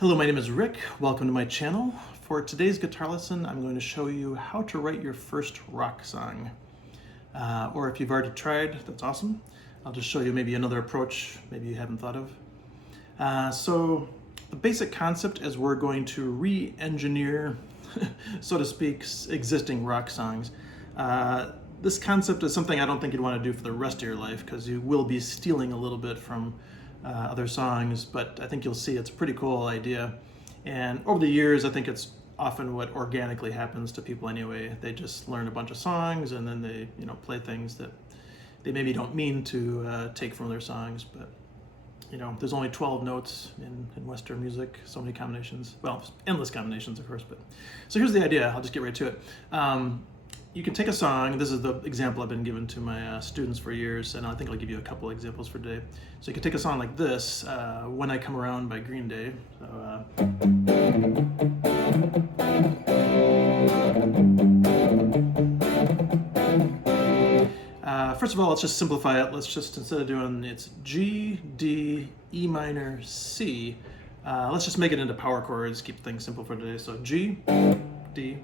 Hello, my name is Rick. Welcome to my channel. For today's guitar lesson, I'm going to show you how to write your first rock song. Or if you've already tried, that's awesome. I'll just show you maybe another approach maybe you haven't thought of. So the basic concept is we're going to re-engineer, so to speak, existing rock songs. This concept is something I don't think you'd want to do for the rest of your life because you will be stealing a little bit from other songs, but I think you'll see it's a pretty cool idea. And over the years, I think it's often what organically happens to people anyway. They just learn a bunch of songs and then they, play things that they maybe don't mean to take from their songs, but there's only 12 notes in Western music, so many combinations. Well, endless combinations, of course, but so here's the idea. I'll just get right to it. You can take a song. This is the example I've been given to my students for years, and I think I'll give you a couple examples for today. So you can take a song like this, When I Come Around by Green Day. First of all, let's just simplify it. Let's just, instead of doing it's G, D, E minor, C, let's just make it into power chords, keep things simple for today. So G, D,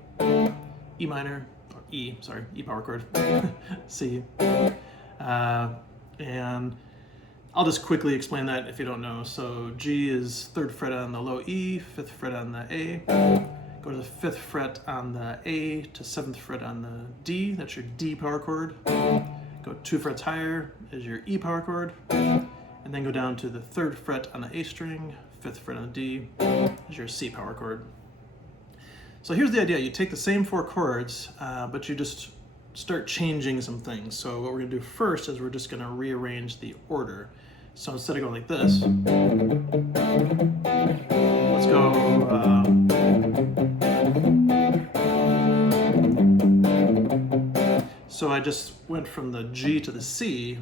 E minor, E power chord, C. And I'll just quickly explain that if you don't know. So G is 3rd fret on the low E, 5th fret on the A. Go to the 5th fret on the A to 7th fret on the D. That's your D power chord. Go 2 frets higher is your E power chord. And then go down to the 3rd fret on the A string, 5th fret on the D is your C power chord. So here's the idea. You take the same 4 chords, but you just start changing some things. So what we're going to do first is we're just going to rearrange the order. So instead of going like this, let's go... So I just went from the G to the C.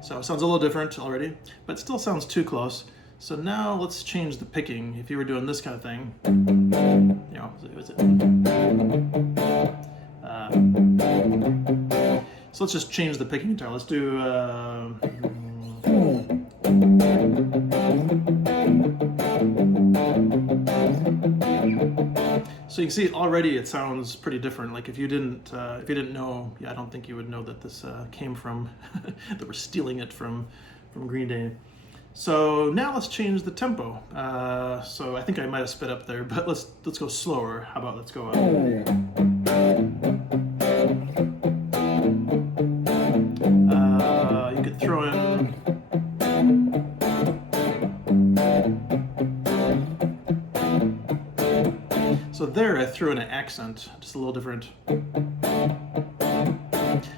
So it sounds a little different already, but still sounds too close. So now let's change the picking. If you were doing this kind of thing, so let's just change the picking guitar. Let's do, so you can see already it sounds pretty different. Like if you didn't know, I don't think you would know that this came from, that we're stealing it from Green Day. So now let's change the tempo. So I think I might have sped up there, but let's go slower. How about let's go up? You could throw in. So there I threw in an accent, just a little different.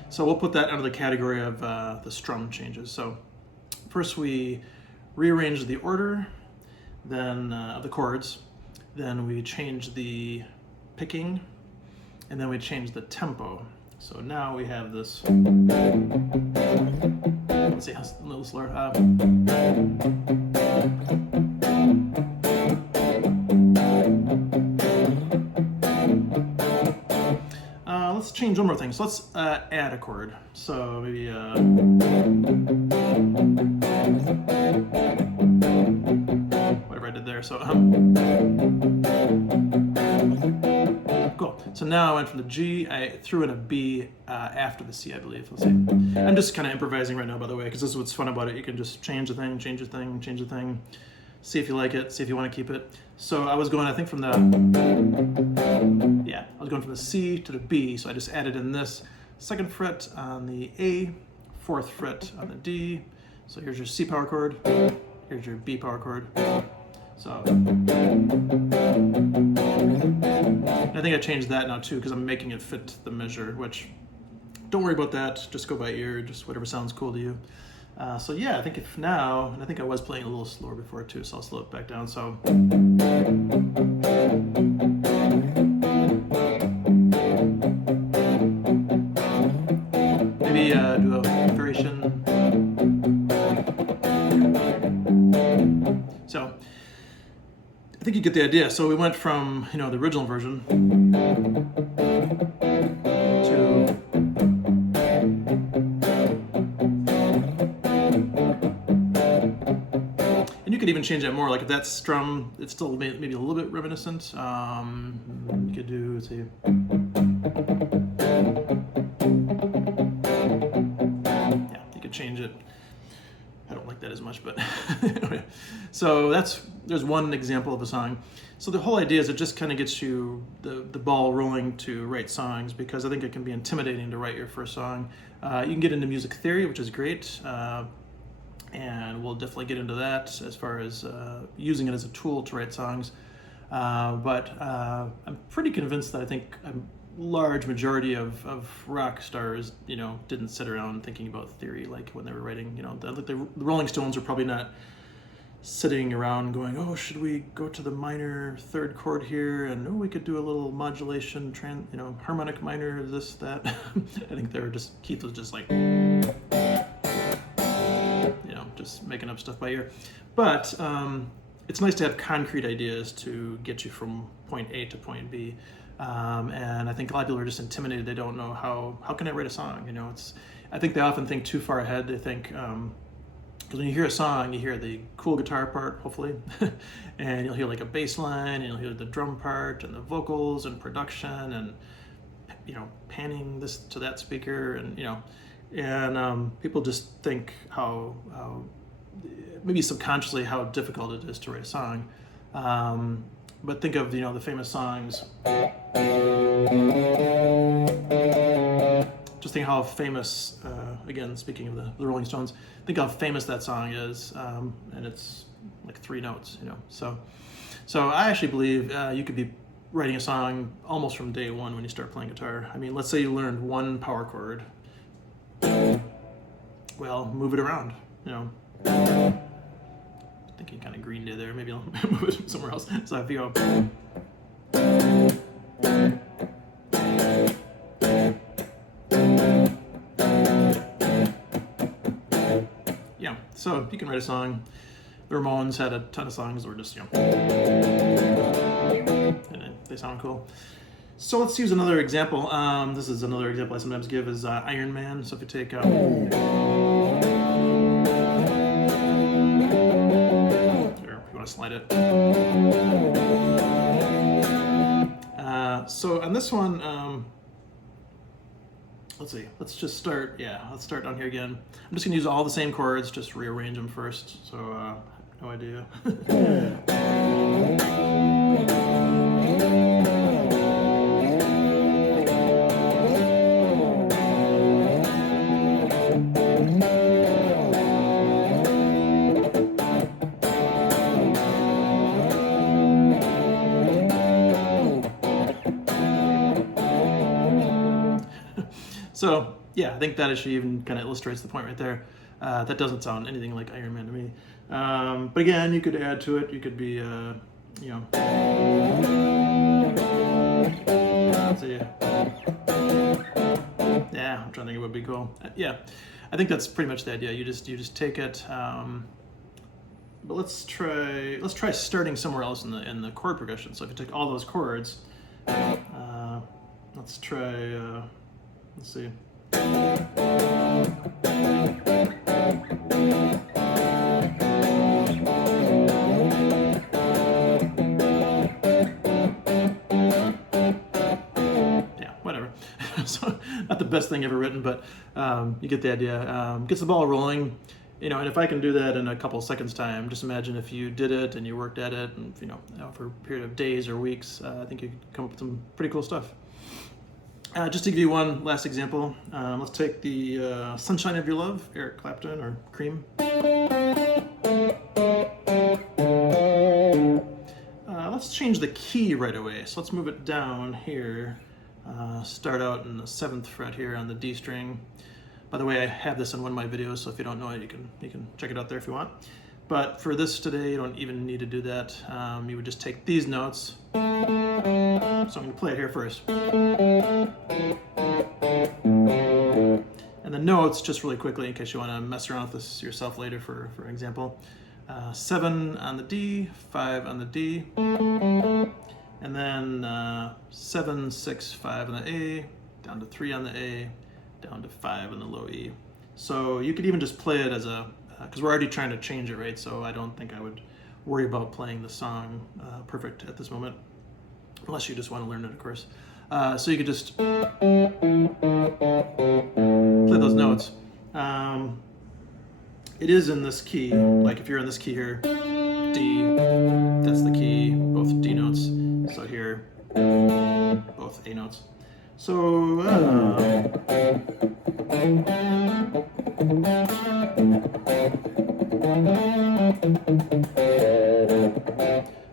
So we'll put that under the category of the strum changes. So first we rearrange the order, then of the chords, then we change the picking, and then we change the tempo. So now we have this, let's see, a little slower. Let's change one more thing. So let's add a chord. So maybe whatever I did there. So cool. So now I went from the G. I threw in a B after the C, I believe. Let's see. I'm just kind of improvising right now, by the way, because this is what's fun about it. You can just change a thing, change a thing, change a thing. See if you like it, see if you want to keep it. So I was going, I think, from the C to the B, so I just added in this 2nd fret on the A, 4th fret on the D. So here's your C power chord, here's your B power chord. So I think I changed that now too, because I'm making it fit the measure, which don't worry about that, just go by ear, just whatever sounds cool to you. So yeah, I think if now, and I think I was playing a little slower before too, so I'll slow it back down. So maybe do a variation. So I think you get the idea. So we went from the original version to could even change that more. Like if that's strum, it's still maybe a little bit reminiscent. You could do, let's see. Yeah, you could change it. I don't like that as much, but anyway. So there's one example of a song. So the whole idea is it just kind of gets you the ball rolling to write songs, because I think it can be intimidating to write your first song. You can get into music theory, which is great, and we'll definitely get into that as far as using it as a tool to write songs. But I'm pretty convinced that I think a large majority of rock stars, didn't sit around thinking about theory like when they were writing. The Rolling Stones are probably not sitting around going, oh, should we go to the minor third chord here, and we could do a little modulation, harmonic minor, this, that. I think Keith was just like, just making up stuff by ear. But it's nice to have concrete ideas to get you from point A to point B. And I think a lot of people are just intimidated. They don't know how can I write a song? I think they often think too far ahead. They think, because when you hear a song, you hear the cool guitar part, hopefully, and you'll hear like a bass line, and you'll hear the drum part, and the vocals, and production, and panning this to that speaker, and people just think how maybe subconsciously how difficult it is to write a song. But think of the famous songs. Just think how famous, again, speaking of the Rolling Stones, think how famous that song is, and it's like 3 notes, So I actually believe you could be writing a song almost from day one when you start playing guitar. I mean, let's say you learned 1 power chord. Well, move it around, Thinking kind of Green Day there. Maybe I'll move it somewhere else. So if you go. So you can write a song. The Ramones had a ton of songs that were just, and they sound cool. So let's use another example. This is another example I sometimes give is Iron Man. So if you take, or if you want to slide it. So on this one, let's see, let's just start, let's start down here again. I'm just gonna use all the same chords, just rearrange them first, so no idea. So yeah, I think that actually even kind of illustrates the point right there. That doesn't sound anything like Iron Man to me. But again, you could add to it. You could be, let's see. Yeah, I'm trying to think of what would be cool. Yeah, I think that's pretty much the idea. You just take it. But let's try starting somewhere else in the chord progression. So if you take all those chords, let's try. Let's see. Yeah, whatever. So not the best thing ever written, but you get the idea. Gets the ball rolling, and if I can do that in a couple seconds time, just imagine if you did it and you worked at it, and for a period of days or weeks, I think you could come up with some pretty cool stuff. Just to give you one last example, let's take the Sunshine of Your Love, Eric Clapton or Cream. Let's change the key right away. So let's move it down here. Start out in the 7th fret here on the D string. By the way, I have this in one of my videos, so if you don't know it, you can check it out there if you want. But for this today, you don't even need to do that. You would just take these notes. So I'm going to play it here first. And the notes, just really quickly, in case you want to mess around with this yourself later, for example. 7 on the D, 5 on the D, and then 7, 6, 5 on the A, down to 3 on the A, down to 5 on the low E. So you could even just play it as a, because we're already trying to change it, right? So I don't think I would worry about playing the song perfect at this moment, unless you just want to learn it, of course. So you could just play those notes. It is in this key, like if you're in this key here, D, that's the key, both D notes. So here, both A notes. So,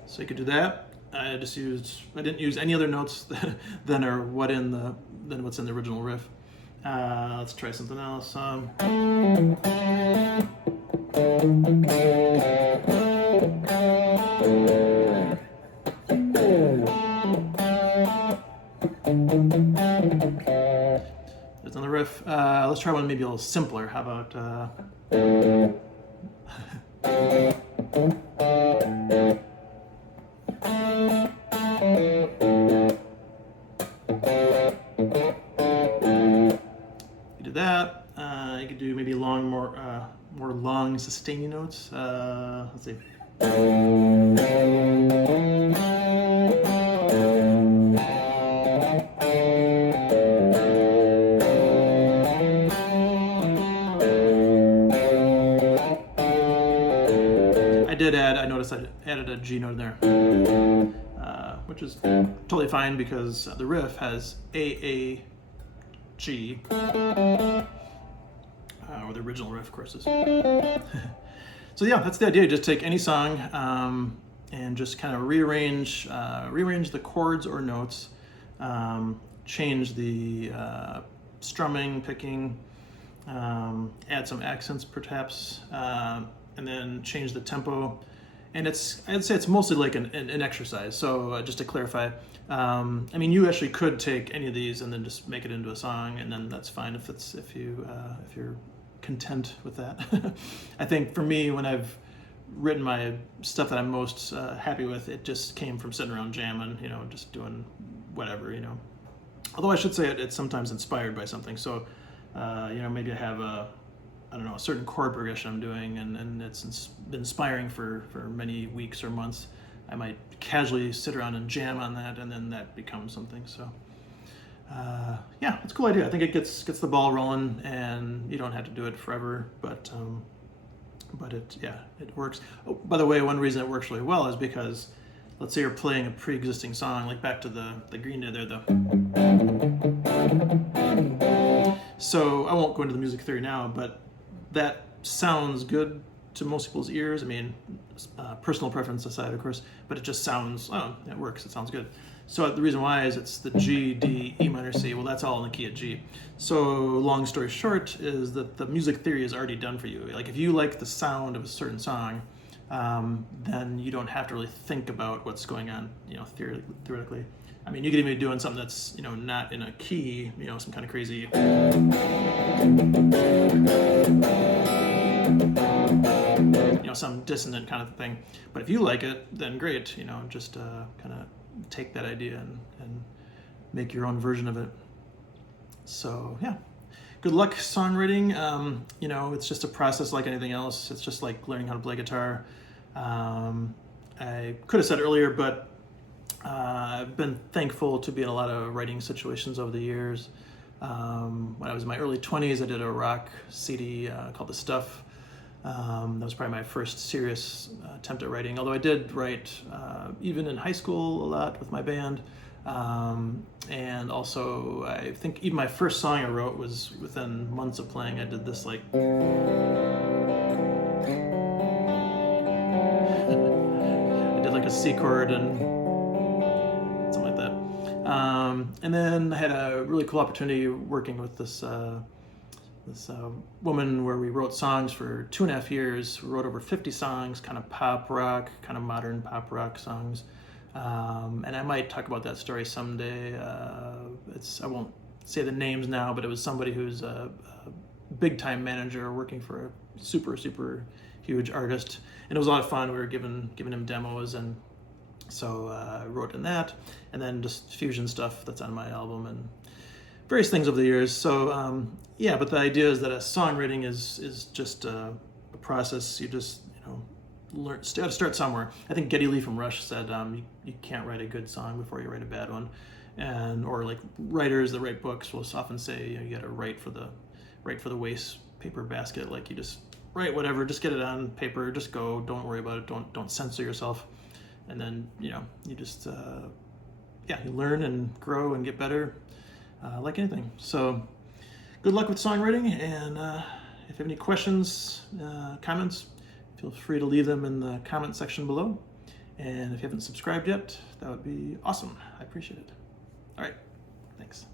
so you could do that. I didn't use any other notes than what's in the original riff. Let's try something else. There's another riff. Let's try one maybe a little simpler. How about you do that. You could do maybe more long sustaining notes. Let's see. I noticed I added a G note in there, which is totally fine because the riff has A, G, or the original riff, of course, is. So yeah, that's the idea. Just take any song and just kind of rearrange the chords or notes, change the strumming, picking, add some accents perhaps, and then change the tempo. And I'd say it's mostly like an exercise. So just to clarify, I mean, you actually could take any of these and then just make it into a song, and then that's fine if you're content with that. I think for me, when I've written my stuff that I'm most happy with, it just came from sitting around jamming, just doing whatever, Although I should say it's sometimes inspired by something. So, maybe I have a certain chord progression I'm doing, and it's been inspiring for many weeks or months. I might casually sit around and jam on that, and then that becomes something. So, yeah, it's a cool idea. I think it gets the ball rolling, and you don't have to do it forever, but it works. Oh, by the way, one reason it works really well is because, let's say you're playing a pre-existing song, like back to the Green Day there, So I won't go into the music theory now, but that sounds good to most people's ears. I mean, personal preference aside, of course, but it just sounds, it works, it sounds good. So the reason why is it's the G, D, E minor, C. Well, that's all in the key of G. So long story short is that the music theory is already done for you. Like if you like the sound of a certain song, then you don't have to really think about what's going on, theoretically. I mean, you could even be doing something that's, not in a key, some kind of crazy, some dissonant kind of thing. But if you like it, then great, just kind of take that idea and make your own version of it. So, yeah. Good luck songwriting. It's just a process like anything else. It's just like learning how to play guitar. I could have said earlier, but I've been thankful to be in a lot of writing situations over the years. When I was in my early 20s, I did a rock CD called The Stuff. That was probably my first serious attempt at writing, although I did write even in high school a lot with my band. And also, I think even my first song I wrote was within months of playing. I did this I did like a C chord and something like that. And then I had a really cool opportunity working with this woman where we wrote songs for 2.5 years. We wrote over 50 songs, kind of pop rock, kind of modern pop rock songs. And I might talk about that story someday. I won't say the names now, but it was somebody who's a big time manager working for a super, super huge artist. And it was a lot of fun. We were giving him demos, and so I wrote in that, and then just fusion stuff that's on my album and various things over the years. So but the idea is that a songwriting is just a process. You just start somewhere. I think Geddy Lee from Rush said you can't write a good song before you write a bad one, or like writers that write books will often say you got to write for the waste paper basket. Like you just write whatever, just get it on paper, just go, don't worry about it, don't censor yourself, and then you just you learn and grow and get better, like anything. So good luck with songwriting, and if you have any questions, comments, feel free to leave them in the comment section below. And if you haven't subscribed yet, that would be awesome. I appreciate it. All right, thanks.